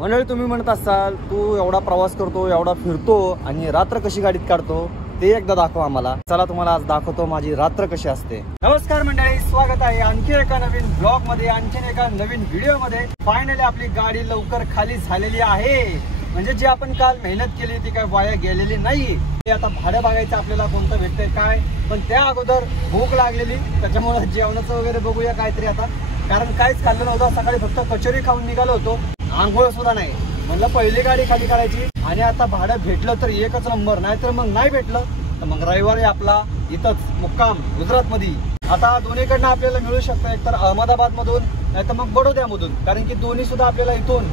मंडळी तुम्ही म्हणत असाल तू एवढा प्रवास करतो, एवढा फिरतो आणि रात्र कशी गाडीत काढतो ते एकदा दाखव आम्हाला. चला तुम्हाला आज दाखवतो माझी रात्र कशी असते. नमस्कार मंडळी, स्वागत आहे आणखी एका नवीन ब्लॉग मध्ये, आणखी एका नवीन व्हिडिओ मध्ये. फायनली आपली गाडी लवकर खाली झालेली आहे. म्हणजे जी आपण काल मेहनत केली ती काय वाया गेलेली नाही. ते आता भाडं बघायचं आपल्याला कोणतं भेटतंय काय, पण त्या अगोदर भूक लागलेली, त्याच्यामुळे जेवणाचं वगैरे बघूया काहीतरी आता. कारण काहीच खाल्लं नव्हतं, सकाळी फक्त कचोरी खाऊन निघालो होतो, आंघोळ सुद्धा नाही. म्हणलं पहिली गाडी खाली काढायची आणि आता भाडं भेटलं तर एकच नंबर, नाहीतर मग नाही भेटलं तर मग रविवारी आपला इथंच मुक्काम गुजरात मध्ये. आता दोन्हीकडनं आपल्याला मिळू शकतं, एकतर अहमदाबाद मधून नाहीतर मग बडोद्या मधून, कारण की दोन्ही सुद्धा आपल्याला इथून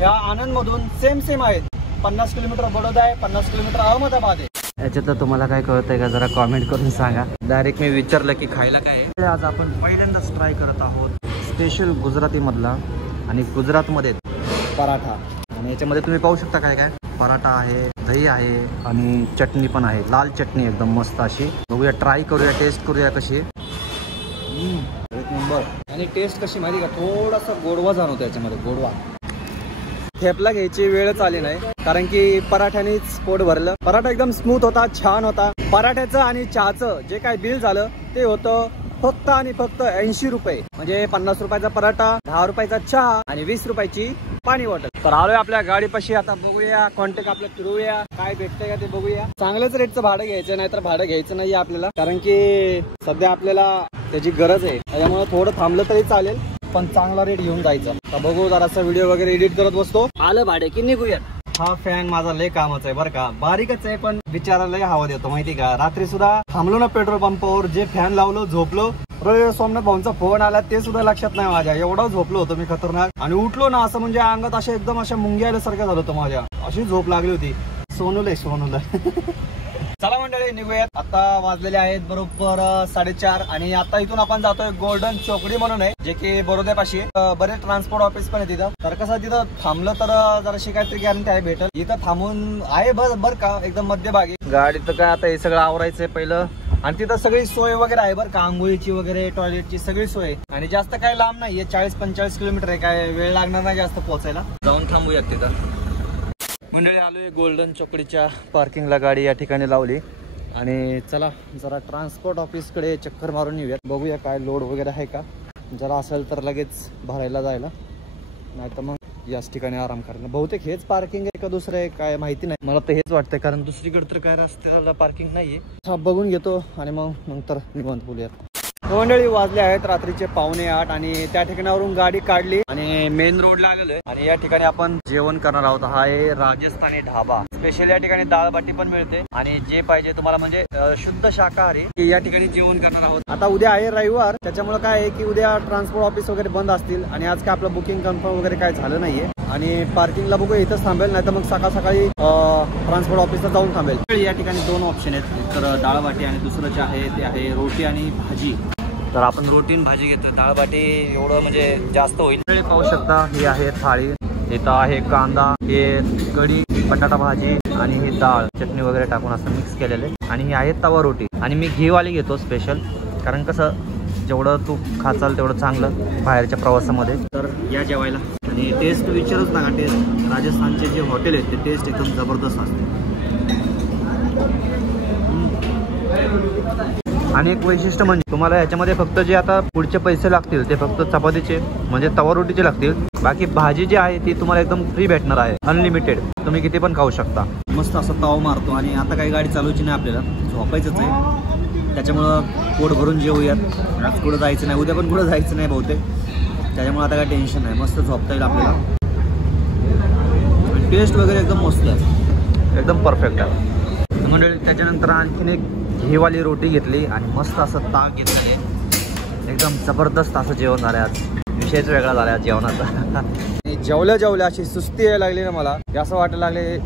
या आनंद मधून सेम आहेत. 50 किलोमीटर बडोदा आहे, 50 किलोमीटर अहमदाबाद आहे. याच्यात तुम्हाला काय कळतंय का जरा कॉमेंट करून सांगा. डायरेक्ट मी विचारलं की खायला काय आहे. आज आपण पहिल्यांदाच ट्राय करत आहोत स्पेशल गुजराती मधला आणि गुजरातमध्ये पराठा. आणि याच्यामध्ये तुम्ही पाहू शकता काय काय पराठा आहे, दही आहे आणि चटणी पण आहे, लाल चटणी एकदम मस्त अशी. बघूया, ट्राय करूया, टेस्ट करूया कशी. एक नंबर. आणि टेस्ट कशी माहिती का, थोडासा गोडवा जाणवतो याच्यामध्ये, गोडवा. थेपला घ्यायची वेळच आली नाही कारण की पराठ्यानेच पोट भरलं. पराठा एकदम स्मूथ होता, छान होता. पराठ्याचं आणि चहाचं जे काय बिल झालं ते होतं फक्त आणि फक्त 80 रुपये. म्हणजे 50 रुपयाचा पराठा, 10 रुपयाचा चहा आणि 20 रुपयाची पाणी बॉटल. तर आलोय आपल्या गाडीपाशी. आता बघूया, कॉन्टॅक्ट आपलं फिरवूया, काय भेटतंय का ते बघूया. चांगलंच रेटचं भाडं घ्यायचं, नाहीतर भाडं घ्यायचं नाही आपल्याला, कारण की सध्या आपल्याला त्याची गरज आहे. त्याच्यामुळे थोडं थांबलं तरी चालेल, पण चांगला रेट घेऊन जायचा. तर बघू, जरासा व्हिडिओ वगैरे एडिट करत बसतो. आलं भाडे की निघूया. हा फॅन माझा लय कामाचा आहे बरं का, बारीकच आहे पण बिचारा लय हवा देतो माहिती का. रात्री सुद्धा थांबलो ना पेट्रोल पंपावर, जे फॅन लावलो, झोपलो. सोमनाथ भाऊंचा फोन आला ते सुद्धा लक्षात नाही माझ्या, एवढा झोपलो होतो मी खतरनाक. आणि उठलो ना असं म्हणजे अंगात अशा एकदम अशा मुंग्या आल्यासारखं झालं होतं माझ्या, अशी झोप लागली होती. सोनूला चला मंडळी निघूयात. आता वाजलेले आहेत बरोबर 4:30 आणि आता इथून आपण जातोय गोल्डन चौकडी म्हणून आहे, जे की बरोद्यापाशी आहे. बरेच ट्रान्सपोर्ट ऑफिस पण आहे तिथं. तर कसं तिथं थांबलं तर जराशी काहीतरी गॅरंटी आहे भेटेल. इथं थांबून आहे बरं का, एकदम मध्यभागी. गाडीचं काय आता हे सगळं आवरायचंय पहिलं. आणि तिथं सगळी सोय वगैरे आहे बरं का, आंघोळीची वगैरे, टॉयलेटची सगळी सोय. आणि जास्त काय लांब नाहीये, 40-45 किलोमीटर आहे. काय वेळ लागणार नाही जास्त पोहोचायला. जाऊन थांबूयात तिथं. मंडळी आलोय गोल्डन चौकडीच्या पार्किंगला, गाडी या ठिकाणी लावली. आणि चला जरा ट्रान्सपोर्ट ऑफिसकडे चक्कर मारून येऊयात, बघूया काय लोड वगैरे आहे का. जरा असेल तर लगेच भरायला जायला, नाही तर मग याच ठिकाणी आराम करणं. बहुतेक हेच पार्किंग आहे का दुसरं आहे काय माहिती नाही, मला तर हेच वाटतंय, कारण दुसरीकडे तर काय रस्त्याला पार्किंग नाहीये. बघून घेतो आणि मग नंतर निवांत बोलूयात. मंडळी वाजले आहेत रात्रीचे 7:45 आणि त्या ठिकाणावरून गाडी काढली आणि मेन रोडला आलेलोय. आणि या ठिकाणी आपण जेवण करणार आहोत. हा आहे राजस्थानी ढाबा. स्पेशल या ठिकाणी डाळ बाटी पण मिळते आणि जे पाहिजे तुम्हाला म्हणजे शुद्ध शाकाहारी या ठिकाणी जेवण करणार आहोत. आता उद्या आहे रविवार, त्याच्यामुळे काय आहे की उद्या ट्रान्सपोर्ट ऑफिस वगैरे बंद असतील आणि आज काय आपलं बुकिंग कन्फर्म वगैरे काय झालं नाहीये. आणि पार्किंगला बघू इथंच थांबेल, नाही तर मग सकाळी ट्रान्सपोर्ट ऑफिसला जाऊन थांबेल. या ठिकाणी 2 ऑप्शन आहेत, तर डाळ बाटी आणि दुसरं जे आहे ते आहे रोटी आणि भाजी. तर आपण रोटी आणि भाजी घेतो, डाळ बाटी एवढं म्हणजे जास्त होईल. पाहू शकता ही आहे थाळी. इथं आहे कांदा, हे कढी, बटाटा भाजी आणि ही डाळ, चटणी वगैरे टाकून असं मिक्स केलेले. आणि ही आहे तवा रोटी. आणि मी घीवाली घेतो स्पेशल, कारण कसं जेवढं तू खाचाल तेवढं चांगलं बाहेरच्या प्रवासामध्ये. तर या जेवायला. आणि टेस्ट विचारच नका, टेस्ट राजस्थानचे जे हॉटेल आहेत ते टेस्ट एकदम जबरदस्त असते. आणि एक वैशिष्ट्य म्हणजे तुम्हाला याच्यामध्ये फक्त जे आता पुढचे पैसे लागतील ते फक्त चपातीचे म्हणजे तवा रोटीचे लागतील. बाकी भाजी जी आहे ती तुम्हाला एकदम फ्री भेटणार आहे, अनलिमिटेड. तुम्ही किती पण खाऊ शकता. मस्त असं ताव मारतो. आणि आता काही गाडी चालवायची नाही, आपल्याला झोपायचंच आहे. त्याच्यामुळं पोट भरून जेवूयात. आज कुठं जायचं नाही, उद्या पण कुठं जायचं नाही बहुतेक, त्याच्यामुळे आता काही टेन्शन नाही, मस्त झोपता येईल आपल्याला. टेस्ट वगैरे एकदम मस्त आहे, एकदम परफेक्ट आहे मंडळी. त्याच्यानंतर आणखीन एक घीवाली रोटी घेतली आणि मस्त असं ताक घेतलेले. एकदम जबरदस्त असं जेवण झालं आज, विषयच वेगळा झाला आज जेवणाचा. जेवल्या अशी सुस्ती यायला लागली ना मला, असं वाटायला लागले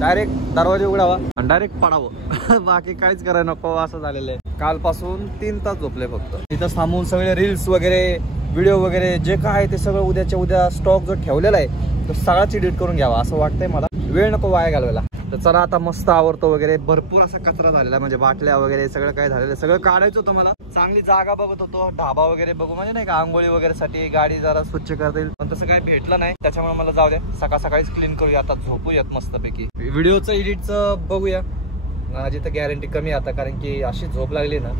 डायरेक्ट दरवाजा उघडावा आणि डायरेक्ट पडावं. बाकी काहीच करायला नको असं झालेलं आहे. कालपासून 3 तास झोपले फक्त. तिथं थांबून सगळे रील्स वगैरे, व्हिडिओ वगैरे जे काय आहे ते सगळं उद्याच्या उद्या स्टॉक जो ठेवलेला आहे तो सगळाच एडिट करून घ्यावा असं वाटतंय मला. वेळ नको वाया घालवायला. तर चला आता मस्त आवरतो वगैरे. भरपूर असा कचरा झालेला म्हणजे बाटल्या वगैरे सगळं काय झालेलं, सगळं काढायचं होतं मला. चांगली जागा बघत होतो, ढाबा वगैरे बघू म्हणजे नाही का, आंघोळी वगैरे साठी गाडी जरा स्वच्छ करता येईल, पण तसं काही भेटलं नाही. त्याच्यामुळे मला जाऊ द्या, सकाळ सकाळीच क्लीन करूया. आता झोपूयात मस्तपैकी. व्हिडिओचं एडिटचं बघूया. माझी तर गॅरंटी कमी आता, कारण की अशी झोप लागली ना.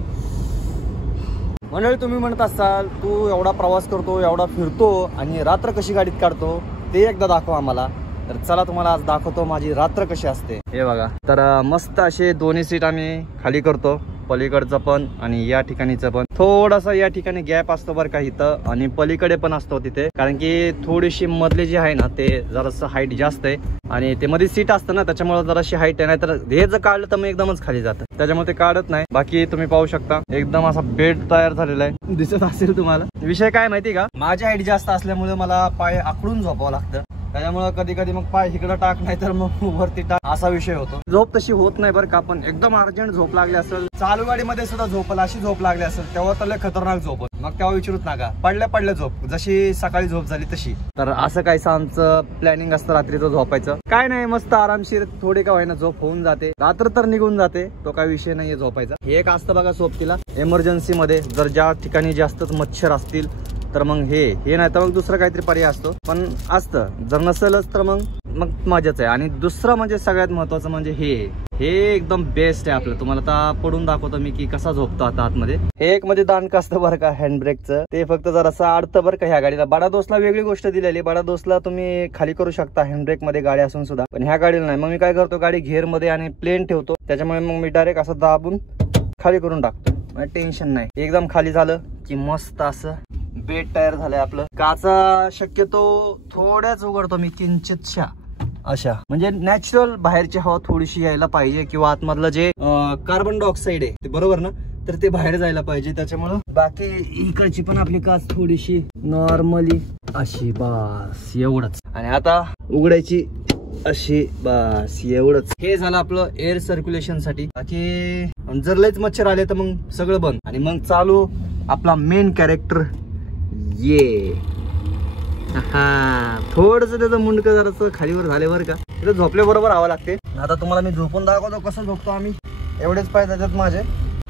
मंडळी, तुम्ही म्हणत असाल तू एवढा प्रवास करतो, एवढा फिरतो आणि रात्र कशी गाडीत काढतो ते एकदा दाखव आम्हाला. तर चला तुम्हाला आज दाखवतो माझी रात्र कशी असते. हे बघा, तर मस्त असे दोन्ही सीट आम्ही खाली करतो, पलीकडचं पण आणि या ठिकाणीचं पण. थोडासा या ठिकाणी गॅप असतो बरं का इथं, आणि पलीकडे पण असतो तिथे, कारण की थोडीशी मधली जी आहे ना ते जरासं हाईट जास्त आहे आणि ते मध्ये सीट असतं ना, त्याच्यामुळे जराशी हाईट आहे. नाही तर हे जर काढलं तर मग एकदमच खाली जातं, त्याच्यामुळे ते काढत नाही. बाकी तुम्ही पाहू शकता एकदम असा बेड तयार झालेला आहे, दिसत असेल तुम्हाला. विषय काय माहिती का, माझी हाईट जास्त असल्यामुळे मला पाय आखडून झोपावं लागतं, त्याच्यामुळे कधी कधी मग पाय इकडं टाक नाही तर मग वरती टाक, असा विषय होतो. झोप तशी होत नाही बरं का, पण एकदम अर्जंट झोप लागली असेल, चालू गाडीमध्ये सुद्धा झोपल अशी झोप लागली असेल, तेव्हा तर खतरनाक झोप, मग तेव्हा विचारूच नका. पडल्या झोप, जशी सकाळी झोप झाली तशी. तर असं काहीसं आमचं प्लॅनिंग असतं रात्रीचं झोपायचं. काय नाही, मस्त आरामशीर थोडी का व्हायना झोप होऊन जाते, रात्र तर निघून जाते, तो काय विषय नाहीये झोपायचा. हे एक असतं बघा सोबतीला, एमर्जन्सी मध्ये जर ज्या ठिकाणी जास्तच मच्छर असतील तर मग हे नाही तर मग दुसरं काहीतरी पर्याय असतो, पण असतं. जर नसेलच तर मग मजाच आहे. आणि दुसरं म्हणजे सगळ्यात महत्वाचं म्हणजे हे एकदम बेस्ट आहे आपलं. तुम्हाला आता पडून दाखवतो मी की कसा झोपतो आता आतमध्ये. हे एक मध्ये दांडक असतं बरं का हँडब्रेकचं, ते फक्त जरासं अडतं बरं का ह्या गाडीला. बडा दोस्तला वेगळी गोष्ट दिलेली, बडा दोस्तला तुम्ही खाली करू शकता हँडब्रेक मध्ये गाडी असून सुद्धा, पण ह्या गाडीला नाही. मग मी काय करतो, गाडी घेअर मध्ये आणि प्लेन ठेवतो, त्याच्यामुळे मग मी डायरेक्ट असं दाबून खाली करून टाकतो, टेन्शन नाही. एकदम खाली झालं की मस्त असं बेड तयार झालंय आपलं. काचा शक्यतो थोड्याच उघडतो मी, किंचितशा अशा, म्हणजे नॅचरल बाहेरची हवा थोडीशी यायला पाहिजे, किंवा आतमधलं जे कार्बन डायऑक्साईड आहे ते बरोबर ना, तर ते बाहेर जायला पाहिजे. त्याच्यामुळं बाकी इकडची पण आपली काच थोडीशी नॉर्मली अशी, बस एवढंच. आणि आता उघडायची अशी, बस एवढंच. हे झालं आपलं एअर सर्क्युलेशन साठी. बाकी जर लयच मच्छर आले तर मग सगळं बंद, आणि मग चालू आपला मेन कॅरेक्टर. ये थोडस त्याचं मुंडक जरासं खालीवर झाले बरं का, तिथं झोपल्या बरोबर हवं लागते. आता तुम्हाला मी झोपून दाखवतो कसं झोपतो आम्ही. एवढेच पाय त्याच्यात माझे,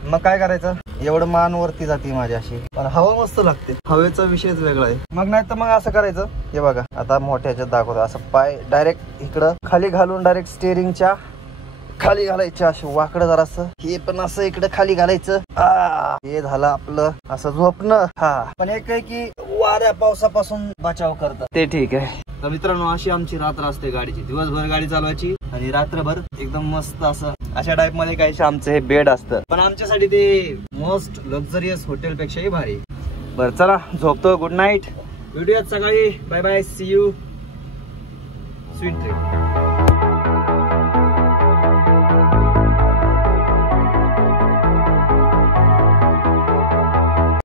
मग काय करायचं, एवढं मान वरती जाते माझी अशी, पण हवा मस्त लागते. हवेचा विषयच वेगळा आहे. मग नाही तर मग असं करायचं, हे बघा आता मोठ्या ह्याच्यात दाखवतो, असं पाय डायरेक्ट इकडं खाली घालून डायरेक्ट स्टेअरिंगच्या खाली घालायचं, असं वाकडं जरासं. हे पण असं इकडे खाली घालायचं. हे झालं आपलं असं झोपणं. पण एक आहे की वाऱ्या पावसापासून बचाव करतं, ते ठीक आहे. तर मित्रांनो, अशी आमची रात्र असते गाडीची. दिवसभर गाडी चालवायची आणि रात्रभर एकदम मस्त असं अशा टाइप मध्ये काही आमचं हे बेड असतं, पण आमच्यासाठी ते मोस्ट लक्झरियस हॉटेल पेक्षाही भारी. बरं चला झोपतो. Good night. भेटूयात सकाळी. Bye bye. See you. Sweet dream.